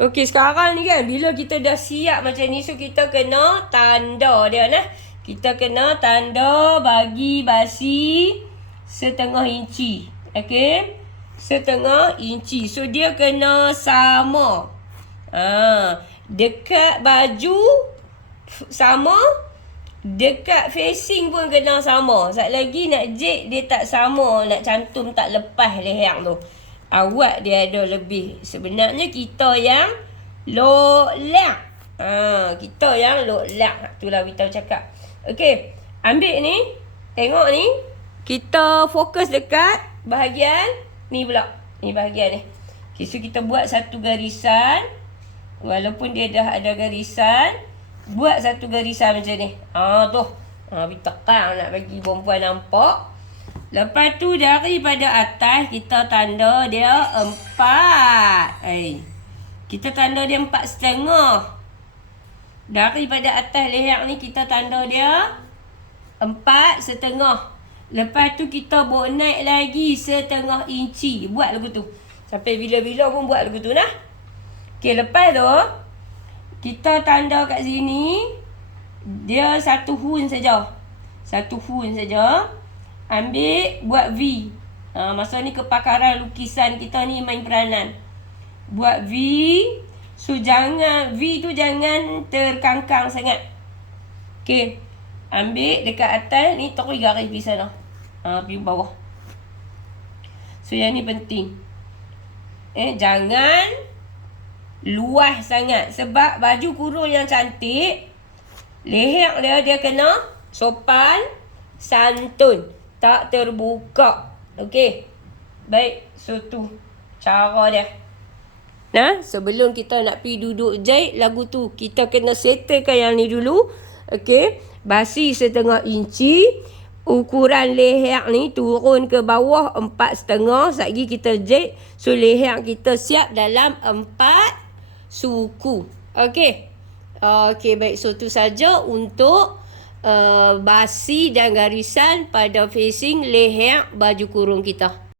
Okey, sekarang ni kan bila kita dah siap macam ni so kita kena tanda dia nah. Kita kena tanda bagi basi setengah inci. Okey. Setengah inci. So dia kena sama. Ha, dekat baju sama Dekat facing pun kena sama. Sat lagi nak jek dia tak sama. Nak cantum tak lepas leher tu. Awak dia ada lebih. Sebenarnya kita yang low lak. Ha, kita yang low lak. Itulah kita cakap. Okey. Ambil ni. Tengok ni. Kita fokus dekat bahagian ni pula. Ni bahagian ni. Okay, so kita buat satu garisan. Walaupun dia dah ada garisan. Buat satu garisan macam ni. Ah tu. Ha, tekan nak bagi perempuan nampak. Lepas tu daripada atas kita tanda dia empat. Eh. Kita tanda dia empat setengah. Daripada atas leher ni kita tanda dia empat setengah. Lepas tu kita bawa naik lagi setengah inci. Buat lagu tu. Sampai bila-bila pun buat lagu tu nah. Okay, lepas tu kita tanda kat sini dia satu hun saja. Satu hun saja. Ambil buat V. Ha, masa ni kepakaran lukisan kita ni main peranan. Buat V. So jangan V tu jangan terkangkang sangat. Okey. Ambil dekat atas ni taruh garis di sana. Ha, pergi bawah. So yang ni penting. Eh jangan luas sangat sebab baju kurung yang cantik leher dia dia kena sopan santun tak terbuka. Okey. Baik so tu cara dia. Nah sebelum kita nak pi duduk jahit lagu tu kita kena settlekan yang ni dulu. Okey. Basi setengah inci. Ukuran leher ni turun ke bawah empat setengah. Lagi kita jahit. So leher kita siap dalam empat suku. Okey. Okey, baik. So, tu saja untuk uh, basi dan garisan pada facing leher baju kurung kita.